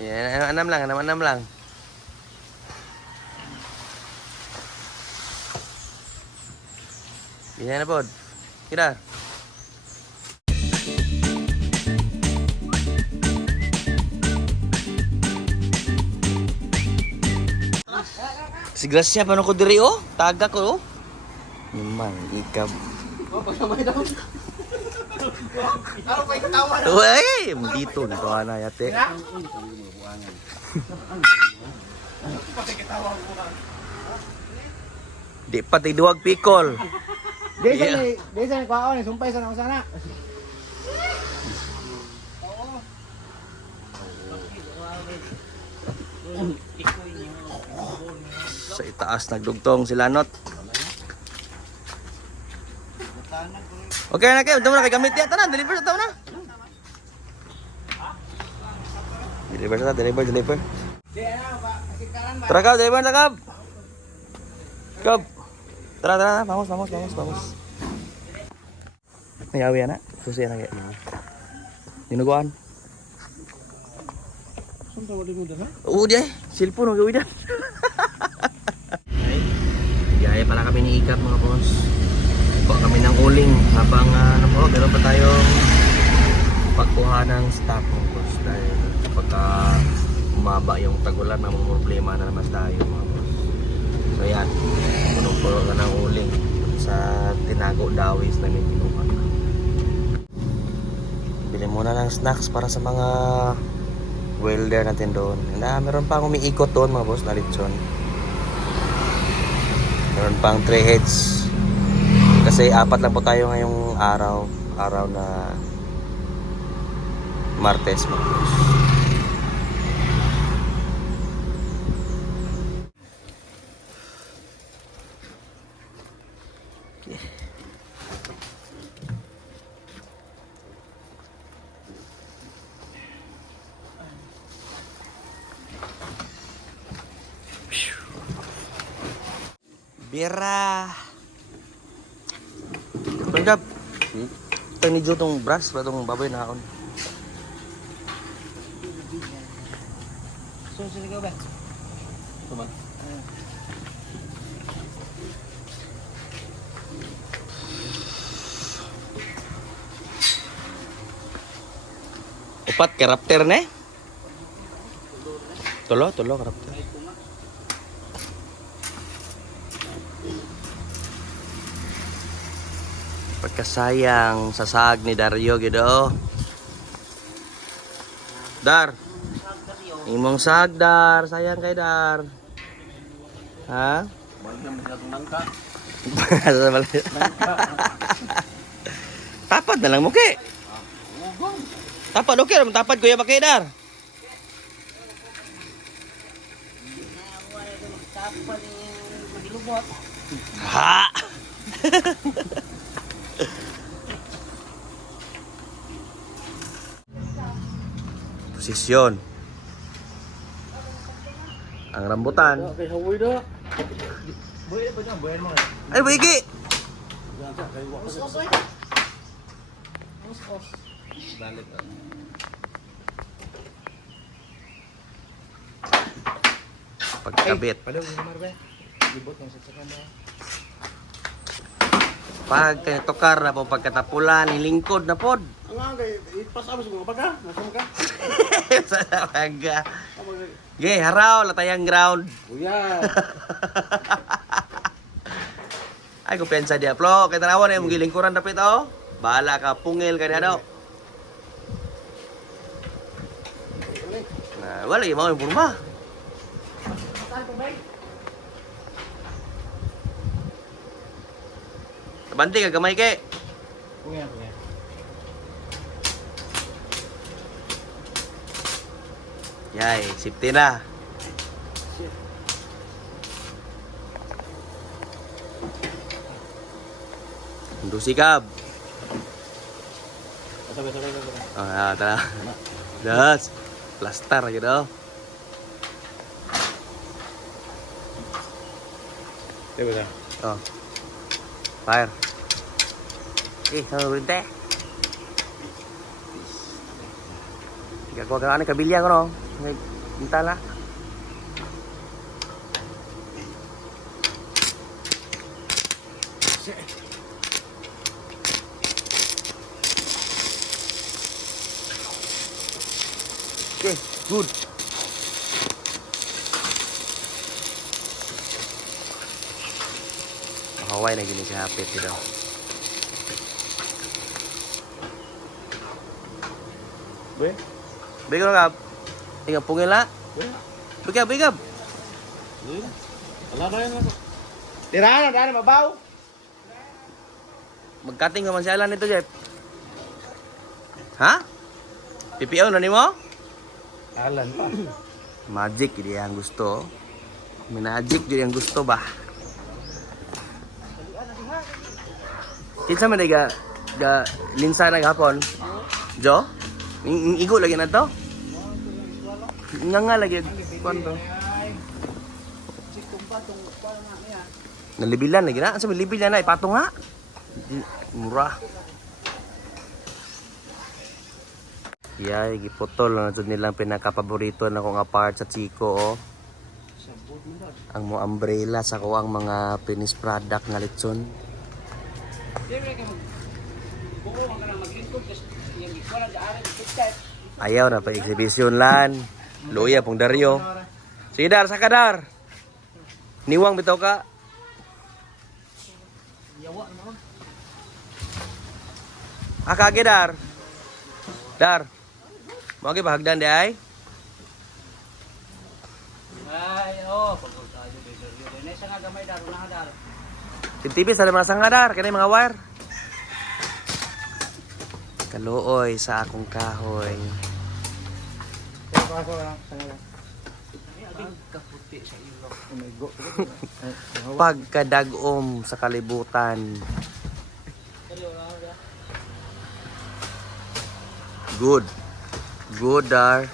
Yan, 6 lang, 6 lang. Yan na pod. Kira. Si Gracia paano ko diri oh? Taga ko oh. Naman, ikab. Oh, pagkamay daw. Ano pa itawa na? Uy, dito na to na yate. Di pati duwag pikol. Desa ni kwao ni sumpay sa sana. Sa itaas nagdugtong si Lanot. Okay na kayo, damo na kay gamit yata na, deliver sa tao na. Deliver. Tara kab, deliver na kab. Kab. Tara, vamos. May awi na, susi na kayo. Dinuguan. Sunta wala mo dala. Oo, di ay. Cellphone, huwag gawin na. Gaya pala kami ni Ikap mga boss. Kuha kami ng uling habang meron pa tayong pagkuha ng stock mga boss. Dahil pagka umaba yung tagulan, may problema na naman tayo mga boss. So yan, punong-puno na ng uling sa Tinago Dawis na may pinuha. Bili muna ng snacks para sa mga welder natin doon. Meron pang umiikot doon mga boss na lechon. Meron pang 3 heads. Kasi 4 lang po tayo ngayong araw na Martes mga boss. Okay. Bira. Panjab. Ito ni Jo tong brass ba tong baboy naon. So sige ba? Tuma. Upat karakter ne? Tulo karakter. Pagkasayang sa sag ni Dario gitu. Dar. Imong sag Dar, sayang kay Dar. Ha? Tapad na lang mo kay. Tapad okay, tapad kuya bakay Dar. Ha. Posisyon. Ang rambutan. Kay hawoy da. Boy pa dyan, boyan mo. Ay, Wigi! Pagkabit. Padong marbe. Libot ng saksakan mo. Pag tukar na po pagkatapulan, ilingkod na pod. Ang kay ipasamos mo baga, nasum ka. Sa baga. Ge, haraw latayang ground. Kuya. Ay, kumpensa dia plo. Kay tanawan ay mong gilingkuran dapit oh. Bahala ka pungil kay daw. Nah, wala yung mga purma. Banting ka gamay ke. Kuya. Yay, safety na. Dusikab. Sabay. Ah, tara. Das. Plaster gitu. Diba? Oh. Fire. Kalau berhenti. Kuha ka ano, kabilya ko no. May bintana. Okay, good. Makaway na gini si hapit dito. Be? Bigyan ka. Tingnan pungil na. Bigab. Wala na yan ako. Tirahan, mabaw. Magkating naman si Alan nito, Jeff. Ha? PPO na ni mo? Alan pa. Magic, hindi ang gusto. Minagic, hindi ang gusto ba? Kinsa man ga linsa na gapon? Jo? Igo lagi na to? Nga lagi kwento. Nalibilan lagi na. Asa may libilan na ipatong ha? Murah. Yay, giputol na ito nilang pinakapaborito na kong apart sa Chico, oh. Ang mo umbrella sa ko ang mga finished product nga litson. Ayaw na pa exhibition lan. Luya pong Dario. Sige Dar, saka Dar. Niwang bitaw ka. Akage Dar. Dar. Mau ke bahagdan deh ay? Ay, oh, pagod tayo dito. Dito sa nga gamay dar, una dar. Tipis ada mga Dar, kini mga wire. Kaluoy sa akong kahoy. Pasok lang. Abing kaputi sa ilo. Umigo. Pagkadag-om sa kalibutan. Good. Good, Dar.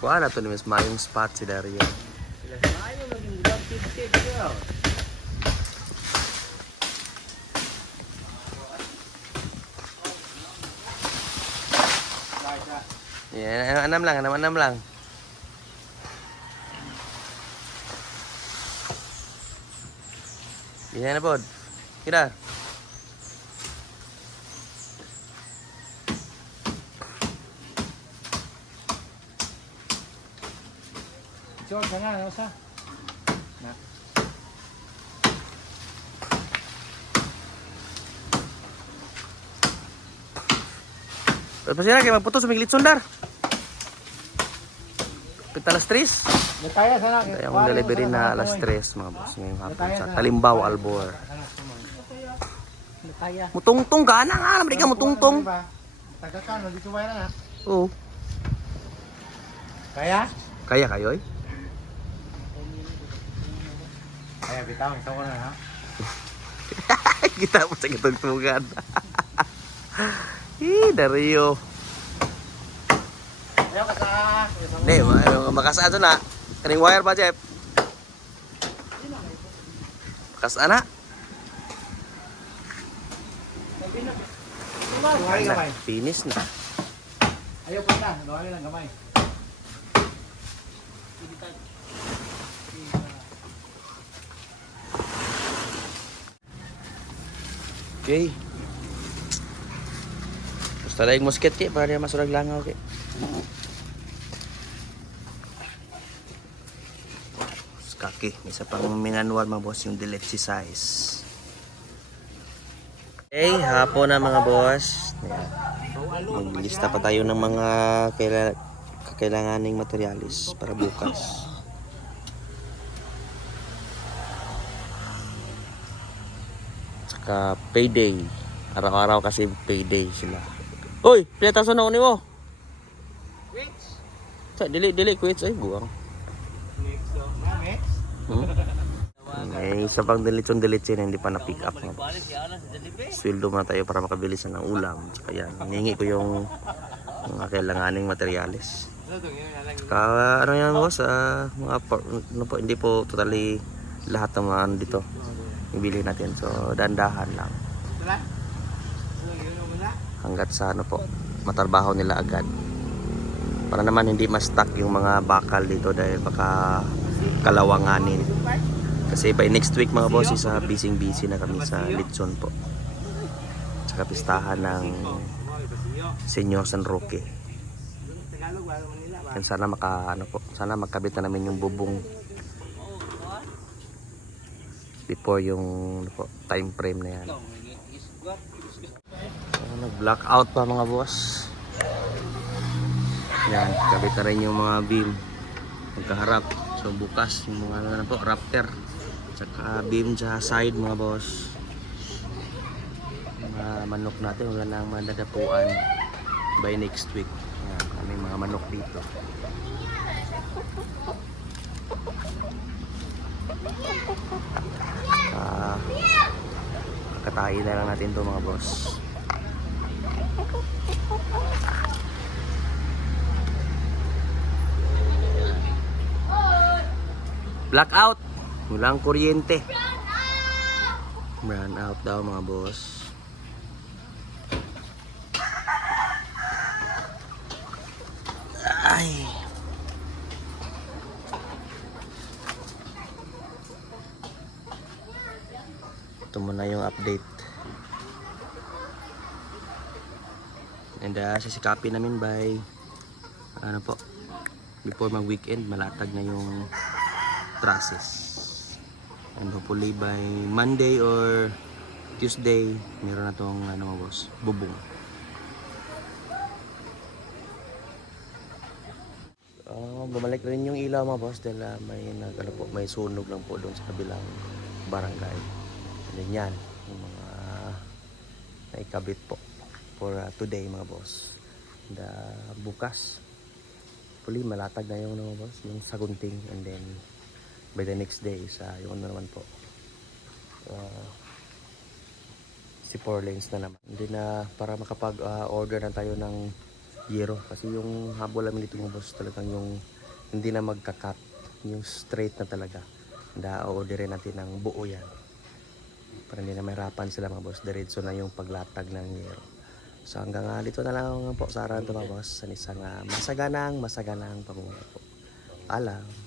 Kuha na to ni mas mayong spot si Dario. Ayo maging vlog tip yo. Ya, enam lang. Iya na pod. Kita. George, ano sa? Tapos na kayo magputos sumiglit sundar. Pita alas 3. Kaya sana. Yung delivery na alas 3 mga boss ngayong hapon sa Talimbaw, Albor. Kaya. Mutungtong ka na nga, naman ka mutungtong. Taga ka, no dito ba na? Oo. Kaya? Kaya kayo eh. Kaya bitaw, ito ko na ha. Kita mo sa kitugtugan. Dario. Ayaw ka sa... Hindi, makasaan to na. Kaning wire pa, Jeff. Makasaan na. Luhay gamay. Finish na. Ayaw pa na, luhay lang gamay. Okay. Basta lang yung musket eh, para masurag langaw okay. Kaki, may isa pang minanual mga boss yung delete size. Okay, hapon na mga boss. Maglista pa tayo ng mga kakailanganing materialis para bukas. Saka payday. Araw-araw kasi payday sila. Uy, pilita sa naon mo. Quits. Sa dili quits ay buwang. May isa pang dilitson na hindi pa na-pick up. Balik si Alan sa delivery. Sweldo muna tayo para makabilisan ng ulam. Tsaka yan, hiningi ko yung mga kailanganing materyales. Ano yan boss, ano po, hindi po totally lahat ng mga ano dito ibili natin. So, dandahan lang. Hanggat sa ano po, matrabaho nila agad. para naman hindi ma-stuck yung mga bakal dito dahil baka kalawanganin. Kasi by next week mga boss, isa busy na kami sa Litson po. Sa kapistahan ng Senyor San Roque. And sana sana magkabit na namin yung bubong before yung time frame na yan. Nag-black out pa mga boss. Yan, kabit na rin yung mga beam magkaharap. So bukas yung mga rafter tsaka beam sa side mga boss. Mga manok natin wala nang madadapuan by next week. Yan, may mga manok dito. Kakatain na lang natin to mga boss. Blackout, walang kuryente. Run out daw mga boss. Ay. Ito muna yung update. And sisikapin namin by before mag weekend malatag na yung trusses. And hopefully by Monday or Tuesday meron na tong mga boss, bubong. Bumalik rin yung ilaw mga boss dahil may sunog lang po doon sa kabilang barangay. And then yan yung mga naikabit po for today mga boss. And bukas hopefully malatag na yung mga boss, yung sagunting, and then by the next day yung naman po si 4 lanes na naman. Hindi na para makapag order na tayo ng yero kasi yung habol namin dito mga boss talagang yung hindi na magka-cut, yung straight na talaga. Orderin natin ng buo yan para hindi na mahirapan sila mga boss. Diretso na yung paglatag ng yero. So hanggang dito na lang po sa araw ito mga boss, sa isang masaganang pamumuhay po. Alam.